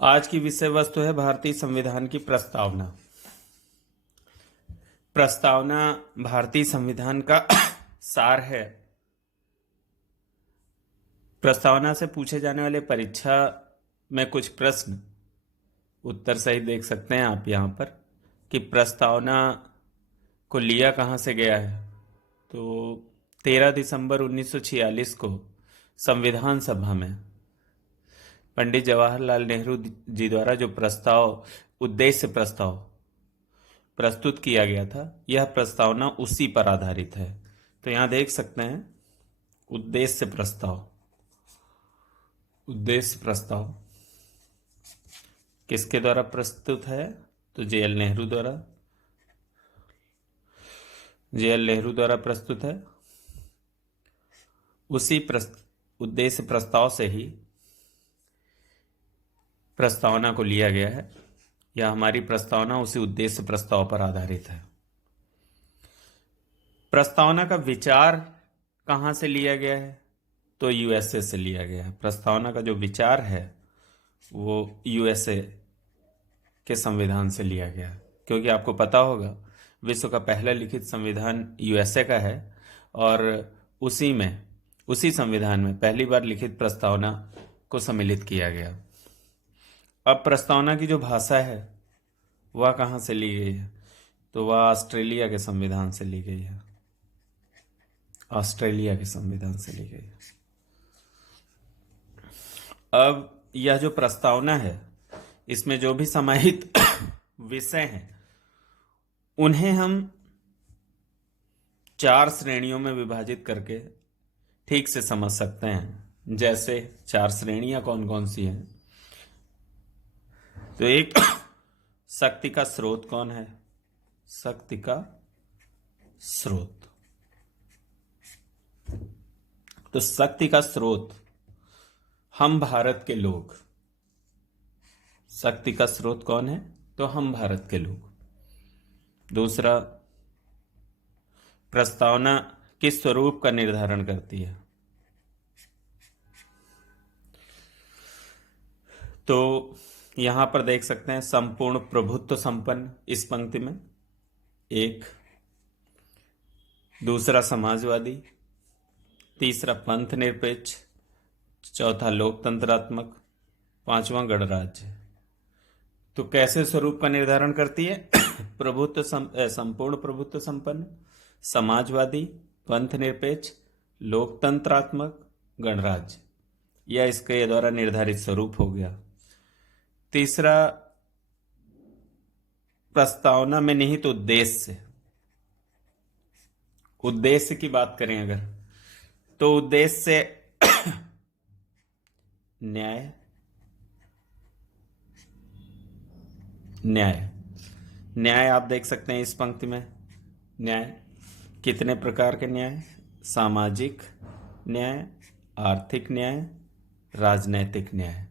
आज की विषय वस्तु है भारतीय संविधान की प्रस्तावना। प्रस्तावना भारतीय संविधान का सार है। प्रस्तावना से पूछे जाने वाले परीक्षा में कुछ प्रश्न उत्तर सही देख सकते हैं आप यहाँ पर कि प्रस्तावना को लिया कहाँ से गया है। तो 13 दिसंबर 1946 को संविधान सभा में पंडित जवाहरलाल नेहरू जी द्वारा जो उद्देश्य प्रस्ताव प्रस्तुत किया गया था, यह प्रस्तावना उसी पर आधारित है। तो यहां देख सकते हैं उद्देश्य प्रस्ताव किसके द्वारा प्रस्तुत है, तो जे.एल. नेहरू द्वारा प्रस्तुत है। उसी उद्देश्य प्रस्ताव से ही प्रस्तावना को लिया गया है, या हमारी प्रस्तावना उसी उद्देश्य प्रस्ताव पर आधारित है। प्रस्तावना का विचार कहां से लिया गया है, तो यूएसए से लिया गया है। प्रस्तावना का जो विचार है वो यूएसए के संविधान से लिया गया है, क्योंकि आपको पता होगा विश्व का पहला लिखित संविधान यूएसए का है और उसी संविधान में पहली बार लिखित प्रस्तावना को सम्मिलित किया गया। अब प्रस्तावना की जो भाषा है वह कहाँ से ली गई है, तो वह ऑस्ट्रेलिया के संविधान से ली गई है। ऑस्ट्रेलिया के संविधान से ली गई है। अब यह जो प्रस्तावना है, इसमें जो भी समाहित विषय हैं उन्हें हम 4 श्रेणियों में विभाजित करके ठीक से समझ सकते हैं। जैसे 4 श्रेणियां कौन कौन सी हैं, तो एक, शक्ति का स्रोत कौन है, शक्ति का स्रोत। तो शक्ति का स्रोत हम भारत के लोग। शक्ति का स्रोत कौन है, तो हम भारत के लोग। दूसरा, प्रस्तावना किस स्वरूप का निर्धारण करती है, तो यहां पर देख सकते हैं संपूर्ण प्रभुत्व संपन्न इस पंक्ति में एक, दूसरा समाजवादी, तीसरा पंथ निरपेक्ष, चौथा लोकतंत्रात्मक, पांचवा गणराज्य। तो कैसे स्वरूप का निर्धारण करती है संपूर्ण प्रभुत्व संपन्न, समाजवादी, पंथ निरपेक्ष, लोकतंत्रात्मक, गणराज्य। यह इसके द्वारा निर्धारित स्वरूप हो गया। तीसरा, प्रस्तावना में निहित उद्देश्य की बात करें अगर, तो उद्देश्य न्याय आप देख सकते हैं इस पंक्ति में। न्याय कितने प्रकार के न्याय, सामाजिक न्याय, आर्थिक न्याय, राजनैतिक न्याय।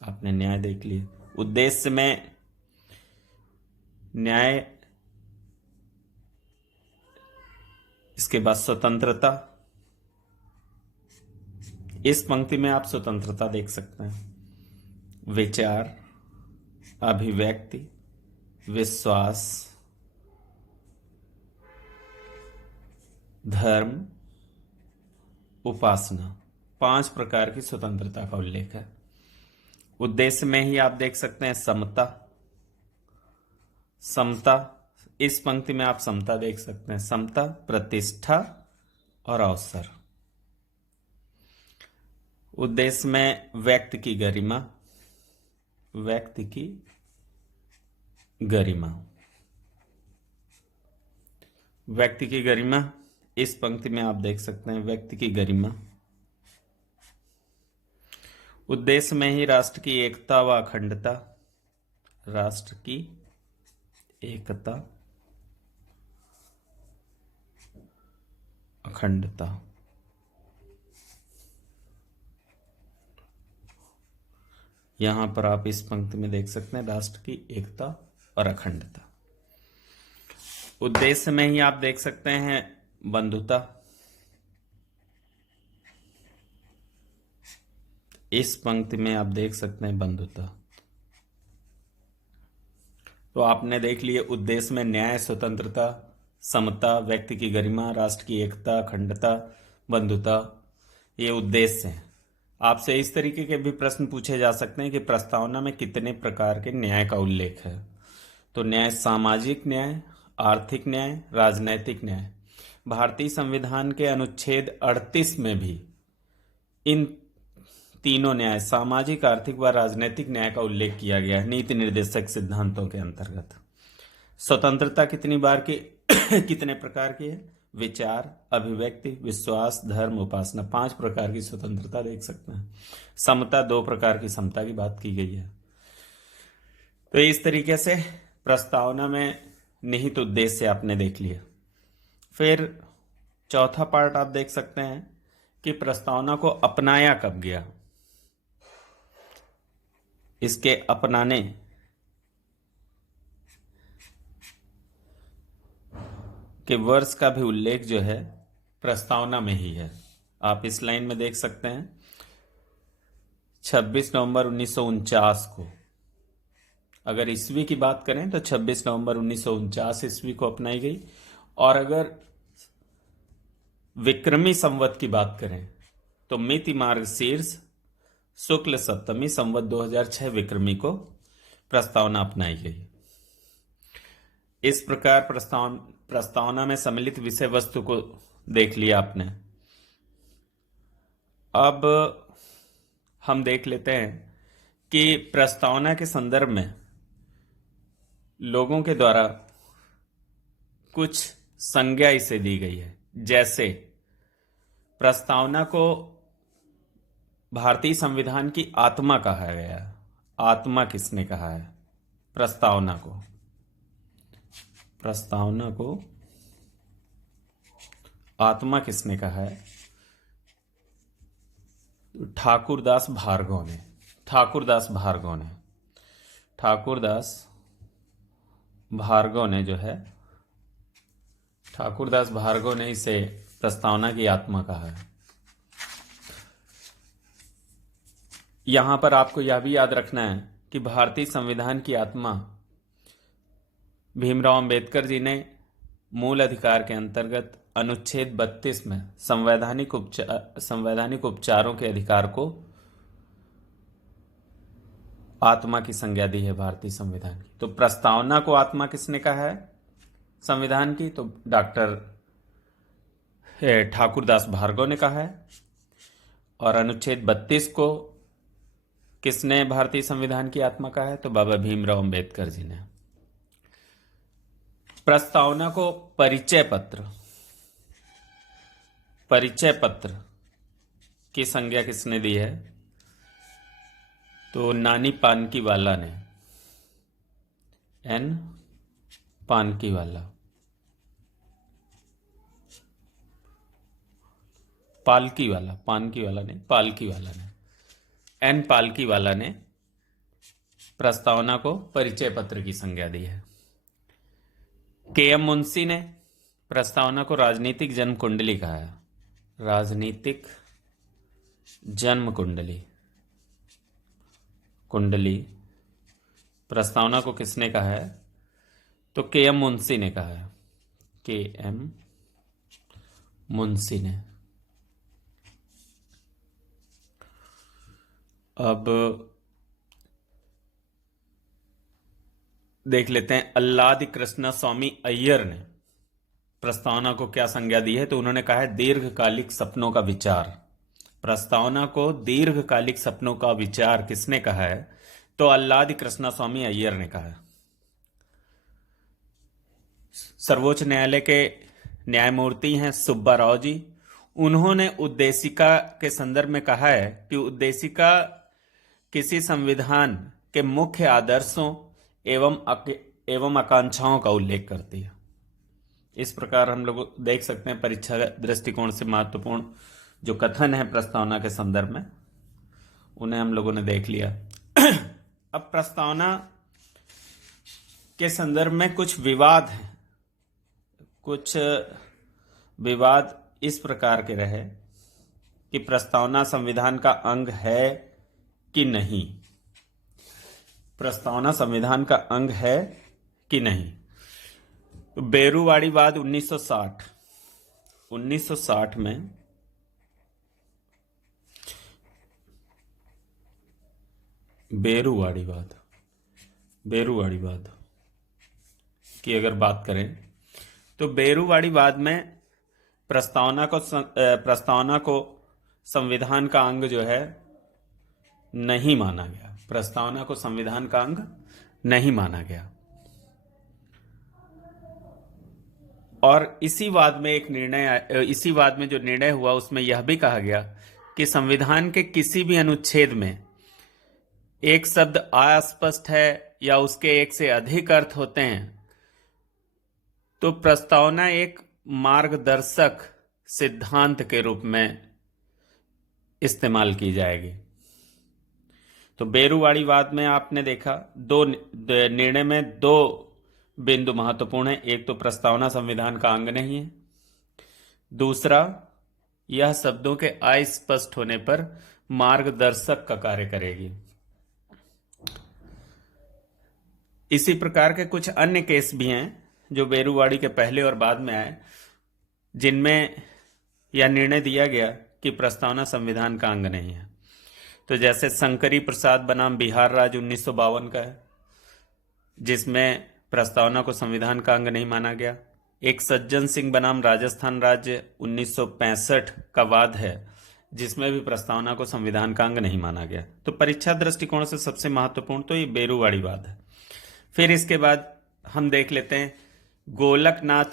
आपने न्याय देख लिया। उद्देश्य में न्याय, इसके बाद स्वतंत्रता। इस पंक्ति में आप स्वतंत्रता देख सकते हैं। विचार, अभिव्यक्ति, विश्वास, धर्म, उपासना, 5 प्रकार की स्वतंत्रता का उल्लेख है। उद्देश्य में ही आप देख सकते हैं समता। इस पंक्ति में आप समता देख सकते हैं। समता, प्रतिष्ठा और अवसर। उद्देश्य में व्यक्ति की गरिमा। इस पंक्ति में आप देख सकते हैं व्यक्ति की गरिमा। उद्देश्य में ही राष्ट्र की एकता व अखंडता। राष्ट्र की एकता, अखंडता। यहां पर आप इस पंक्ति में देख सकते हैं राष्ट्र की एकता और अखंडता। उद्देश्य में ही आप देख सकते हैं बंधुता। इस पंक्ति में आप देख सकते हैं बंधुता। तो आपने देख लिए उद्देश्य में न्याय, स्वतंत्रता, समता, व्यक्ति की गरिमा, राष्ट्र की एकता, अखंडता, बंधुता, ये उद्देश्य हैं। आपसे इस तरीके के भी प्रश्न पूछे जा सकते हैं कि प्रस्तावना में कितने प्रकार के न्याय का उल्लेख है। तो न्याय सामाजिक न्याय, आर्थिक न्याय, राजनैतिक न्याय। भारतीय संविधान के अनुच्छेद 38 में भी इन तीनों न्याय, सामाजिक, आर्थिक व राजनैतिक न्याय का उल्लेख किया गया है नीति निर्देशक सिद्धांतों के अंतर्गत। स्वतंत्रता कितनी बार की कितने प्रकार की है? विचार, अभिव्यक्ति, विश्वास, धर्म, उपासना, 5 प्रकार की स्वतंत्रता देख सकते हैं। समता, 2 प्रकार की समता की बात की गई है। तो इस तरीके से प्रस्तावना में निहित उद्देश्य आपने देख लिया। फिर चौथा पार्ट आप देख सकते हैं कि प्रस्तावना को अपनाया कब गया। इसके अपनाने के वर्ष का भी उल्लेख जो है प्रस्तावना में ही है। आप इस लाइन में देख सकते हैं 26 नवंबर 1949 को। अगर ईस्वी की बात करें तो 26 नवंबर 1949 ईस्वी को अपनाई गई, और अगर विक्रमी संवत की बात करें तो मिति मार्गशीर्ष शुक्ल सप्तमी संवत 2006 विक्रमी को प्रस्तावना अपनाई गई। इस प्रकार प्रस्तावना में सम्मिलित विषय वस्तु को देख लिया आपने। अब हम देख लेते हैं कि प्रस्तावना के संदर्भ में लोगों के द्वारा कुछ संज्ञा इसे दी गई है। जैसे प्रस्तावना को भारतीय संविधान की आत्मा कहा गया है। आत्मा किसने कहा है? प्रस्तावना को आत्मा किसने कहा है? ठाकुरदास भार्गव ने। ठाकुरदास भार्गव ने इसे प्रस्तावना की आत्मा कहा है। यहां पर आपको यह भी याद रखना है कि भारतीय संविधान की आत्मा भीमराव अंबेडकर जी ने मूल अधिकार के अंतर्गत अनुच्छेद 32 में संवैधानिक उपचारों के अधिकार को आत्मा की संज्ञा दी है भारतीय संविधान की। तो प्रस्तावना को आत्मा किसने कहा है संविधान की? तो डॉक्टर ठाकुरदास भार्गव ने कहा है। और अनुच्छेद 32 को किसने भारतीय संविधान की आत्मा कहा है? तो बाबा भीमराव अंबेडकर जी ने। प्रस्तावना को परिचय पत्र की संज्ञा किसने दी है? तो नानी पानकीवाला ने। एन पानकीवाला एन पालकीवाला ने प्रस्तावना को परिचय पत्र की संज्ञा दी है। के.एम. मुंशी ने प्रस्तावना को राजनीतिक जन्म कुंडली कहा है। राजनीतिक जन्म कुंडली प्रस्तावना को किसने कहा है? तो के.एम. मुंशी ने कहा है। के.एम. मुंशी ने। अब देख लेते हैं अल्लादि कृष्णा स्वामी अय्यर ने प्रस्तावना को क्या संज्ञा दी है। तो उन्होंने कहा है दीर्घकालिक सपनों का विचार। प्रस्तावना को दीर्घकालिक सपनों का विचार किसने कहा है? तो अल्लादि कृष्णा स्वामी अय्यर ने कहा है। सर्वोच्च न्यायालय के न्यायमूर्ति हैं सुब्बा राव जी। उन्होंने उद्देशिका के संदर्भ में कहा है कि उद्देशिका किसी संविधान के मुख्य आदर्शों एवं आकांक्षाओं का उल्लेख करती है। इस प्रकार हम लोग देख सकते हैं परीक्षा दृष्टिकोण से महत्वपूर्ण जो कथन है प्रस्तावना के संदर्भ में, उन्हें हम लोगों ने देख लिया। अब प्रस्तावना के संदर्भ में कुछ विवाद हैं। कुछ विवाद इस प्रकार के रहे कि प्रस्तावना संविधान का अंग है कि नहीं। प्रस्तावना संविधान का अंग है कि नहीं। तो बेरूवाड़ीवाद 1960 में बेरूवाड़ीवाद की अगर बात करें तो बेरूवाड़ीवाद में प्रस्तावना को संविधान का अंग जो है नहीं माना गया। प्रस्तावना को संविधान का अंग नहीं माना गया। और इसी वाद में जो निर्णय हुआ उसमें यह भी कहा गया कि संविधान के किसी भी अनुच्छेद में एक शब्द अस्पष्ट है या उसके एक से अधिक अर्थ होते हैं तो प्रस्तावना एक मार्गदर्शक सिद्धांत के रूप में इस्तेमाल की जाएगी। तो बेरूवाड़ीवाद में आपने देखा निर्णय में दो बिंदु महत्वपूर्ण है। एक तो प्रस्तावना संविधान का अंग नहीं है, दूसरा यह शब्दों के अस्पष्ट होने पर मार्गदर्शक का कार्य करेगी। इसी प्रकार के कुछ अन्य केस भी हैं जो बेरूवाड़ी के पहले और बाद में आए, जिनमें यह निर्णय दिया गया कि प्रस्तावना संविधान का अंग नहीं है। तो जैसे शंकरी प्रसाद बनाम बिहार राज्य 1952 का है, जिसमें प्रस्तावना को संविधान का अंग नहीं माना गया। एक सज्जन सिंह बनाम राजस्थान राज्य 1965 का वाद है, जिसमें भी प्रस्तावना को संविधान का अंग नहीं माना गया। तो परीक्षा दृष्टिकोण से सबसे महत्वपूर्ण तो ये बेरूवाड़ीवाद है। फिर इसके बाद हम देख लेते हैं गोलकनाथ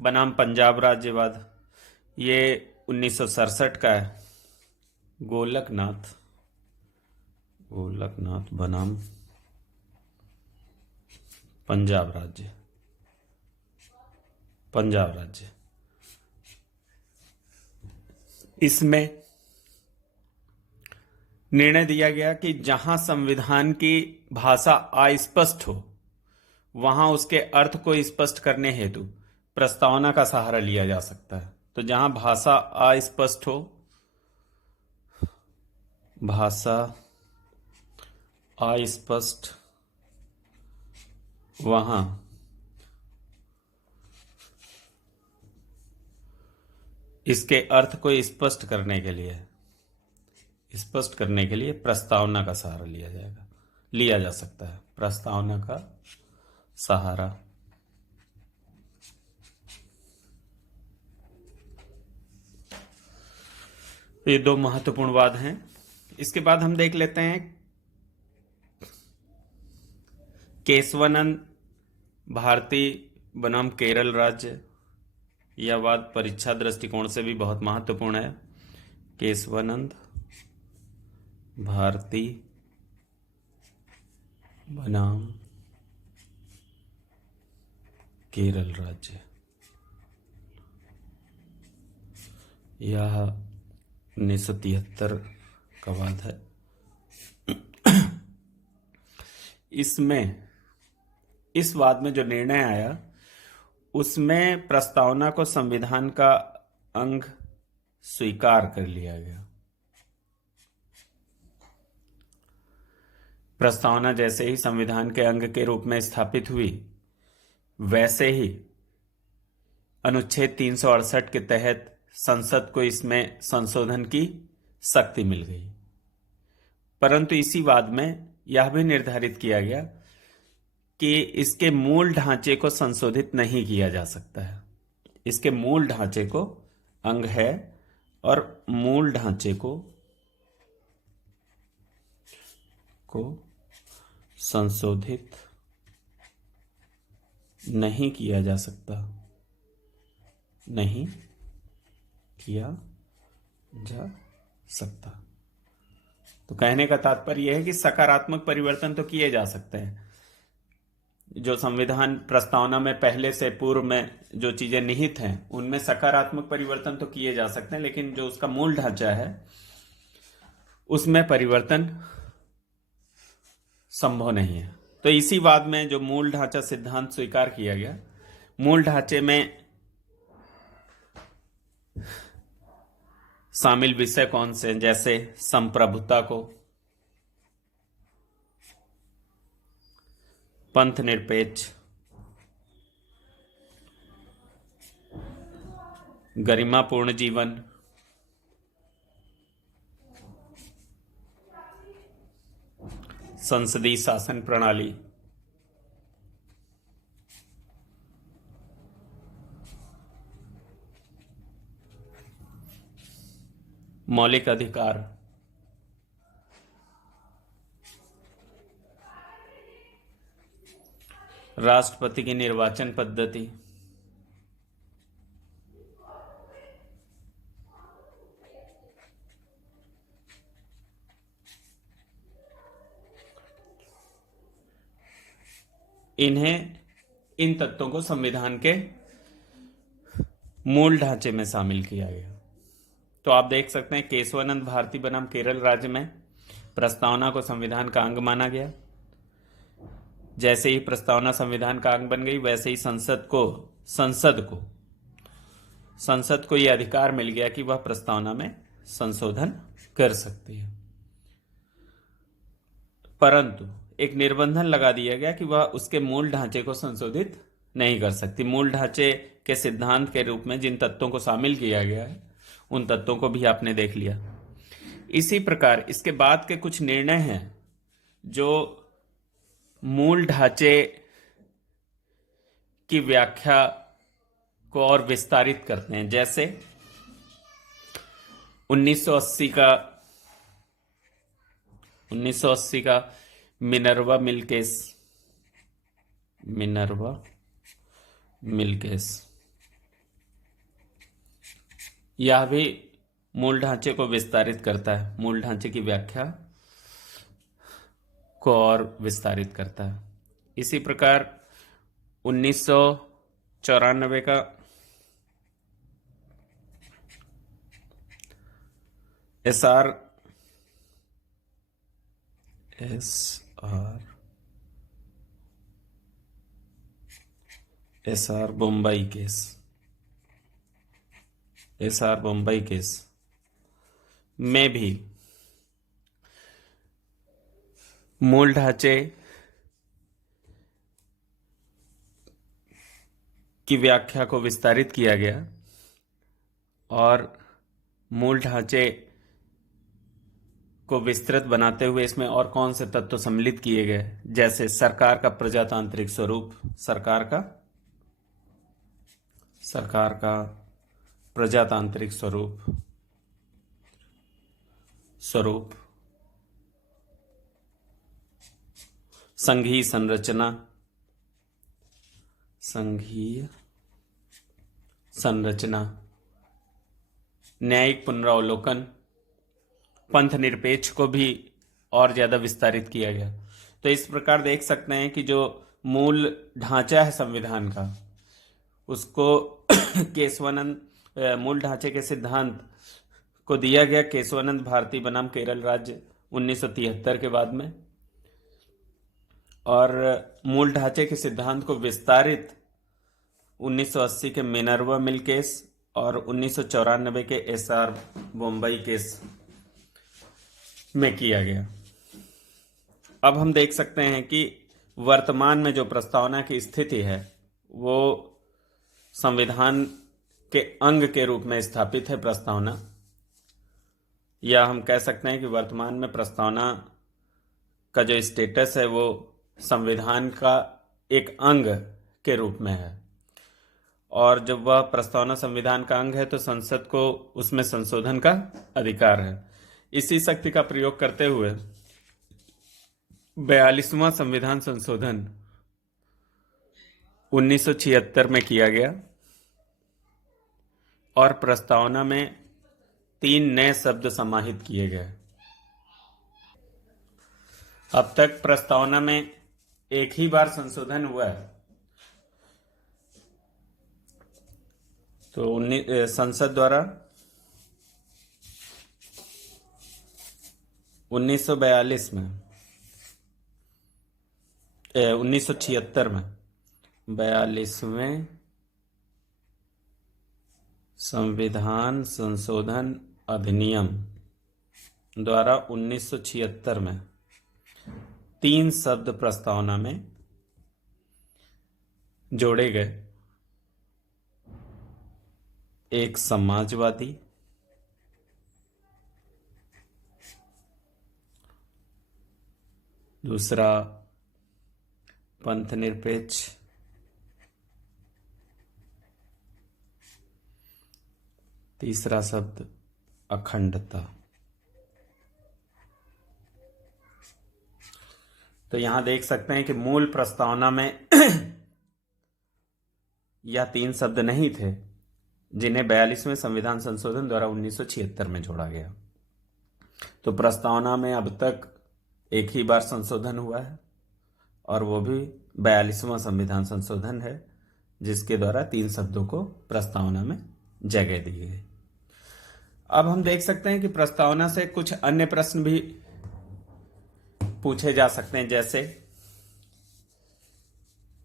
बनाम पंजाब राज्यवाद। ये 1967 का है। गोलकनाथ बनाम पंजाब राज्य। इसमें निर्णय दिया गया कि जहां संविधान की भाषा अस्पष्ट हो वहां उसके अर्थ को स्पष्ट करने हेतु प्रस्तावना का सहारा लिया जा सकता है। तो जहां भाषा अस्पष्ट हो, वहां इसके अर्थ को स्पष्ट करने के लिए प्रस्तावना का सहारा लिया जा सकता है। प्रस्तावना का सहारा। ये दो महत्वपूर्ण वाद हैं। इसके बाद हम देख लेते हैं केशवानंद भारती बनाम केरल राज्य। यह वाद परीक्षा दृष्टिकोण से भी बहुत महत्वपूर्ण है। केशवानंद भारती बनाम केरल राज्य। यह 1973 का वाद है। इस वाद में जो निर्णय आया उसमें प्रस्तावना को संविधान का अंग स्वीकार कर लिया गया। प्रस्तावना जैसे ही संविधान के अंग के रूप में स्थापित हुई, वैसे ही अनुच्छेद 368 के तहत संसद को इसमें संशोधन की शक्ति मिल गई। परंतु इसी वाद में यह भी निर्धारित किया गया कि इसके मूल ढांचे को संशोधित नहीं किया जा सकता है। इसके मूल ढांचे को अंग है और मूल ढांचे को संशोधित नहीं किया जा सकता। तो कहने का तात्पर्य यह है कि सकारात्मक परिवर्तन तो किए जा सकते हैं। जो संविधान प्रस्तावना में पहले से पूर्व में जो चीजें निहित हैं उनमें सकारात्मक परिवर्तन तो किए जा सकते हैं, लेकिन जो उसका मूल ढांचा है उसमें परिवर्तन संभव नहीं है। तो इसी वाद में जो मूल ढांचा सिद्धांत स्वीकार किया गया, मूल ढांचे में शामिल विषय कौन से, जैसे संप्रभुता को, पंथ निरपेक्ष गरिमापूर्ण जीवन, संसदीय शासन प्रणाली, मौलिक अधिकार, राष्ट्रपति की निर्वाचन पद्धति, इन तत्वों को संविधान के मूल ढांचे में शामिल किया गया। तो आप देख सकते हैं केशवानंद भारती बनाम केरल राज्य में प्रस्तावना को संविधान का अंग माना गया। जैसे ही प्रस्तावना संविधान का अंग बन गई, वैसे ही संसद को यह अधिकार मिल गया कि वह प्रस्तावना में संशोधन कर सकती है। परंतु एक निर्बंधन लगा दिया गया कि वह उसके मूल ढांचे को संशोधित नहीं कर सकती। मूल ढांचे के सिद्धांत के रूप में जिन तत्वों को शामिल किया गया है, उन तत्वों को भी आपने देख लिया। इसी प्रकार इसके बाद के कुछ निर्णय हैं जो मूल ढांचे की व्याख्या को और विस्तारित करते हैं। जैसे 1980 का मिनर्वा मिल केस, यह भी मूल ढांचे को विस्तारित करता है, मूल ढांचे की व्याख्या को और विस्तारित करता है। इसी प्रकार 1994 का एसआर बम्बई केस में भी मूल ढांचे की व्याख्या को विस्तारित किया गया और मूल ढांचे को विस्तृत बनाते हुए इसमें और कौन से तत्व सम्मिलित किए गए, जैसे सरकार का प्रजातांत्रिक स्वरूप, सरकार का प्रजातांत्रिक स्वरूप, संघीय संरचना, न्यायिक पुनरावलोकन, पंथ निरपेक्ष को भी और ज्यादा विस्तारित किया गया। तो इस प्रकार देख सकते हैं कि जो मूल ढांचा है संविधान का, उसको मूल ढांचे के सिद्धांत को दिया गया केशवानंद भारती बनाम केरल राज्य 1973 के बाद में, और मूल ढांचे के सिद्धांत को विस्तारित 1980 के मिनर्वा मिल केस और 1994 के एसआर बम्बई केस में किया गया। अब हम देख सकते हैं कि वर्तमान में जो प्रस्तावना की स्थिति है वो संविधान के अंग के रूप में स्थापित है प्रस्तावना, या हम कह सकते हैं कि वर्तमान में प्रस्तावना का जो स्टेटस है वो संविधान का एक अंग के रूप में है। और जब वह प्रस्तावना संविधान का अंग है तो संसद को उसमें संशोधन का अधिकार है। इसी शक्ति का प्रयोग करते हुए 42वां संविधान संशोधन 1976 में किया गया और प्रस्तावना में 3 नए शब्द समाहित किए गए। अब तक प्रस्तावना में एक ही बार संशोधन हुआ है। तो संसद द्वारा 1976 में 42वें संविधान संशोधन अधिनियम द्वारा 1976 में 3 शब्द प्रस्तावना में जोड़े गए। एक समाजवादी, दूसरा पंथ निरपेक्ष, तीसरा शब्द अखंडता। तो यहां देख सकते हैं कि मूल प्रस्तावना में यह 3 शब्द नहीं थे जिन्हें 42वें संविधान संशोधन द्वारा 1976 में जोड़ा गया। तो प्रस्तावना में अब तक एक ही बार संशोधन हुआ है और वो भी 42वां संविधान संशोधन है, जिसके द्वारा 3 शब्दों को प्रस्तावना में जगह दी गई। अब हम देख सकते हैं कि प्रस्तावना से कुछ अन्य प्रश्न भी पूछे जा सकते हैं, जैसे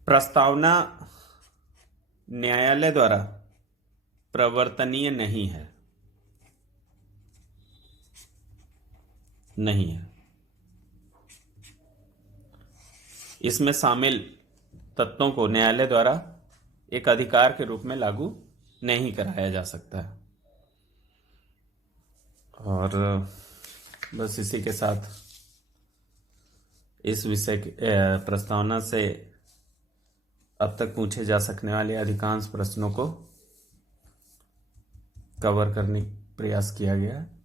प्रस्तावना न्यायालय द्वारा प्रवर्तनीय नहीं है, नहीं है। इसमें शामिल तत्वों को न्यायालय द्वारा एक अधिकार के रूप में लागू नहीं कराया जा सकता है। और बस इसी के साथ इस विषय की प्रस्तावना से अब तक पूछे जा सकने वाले अधिकांश प्रश्नों को कवर करने का प्रयास किया गया है।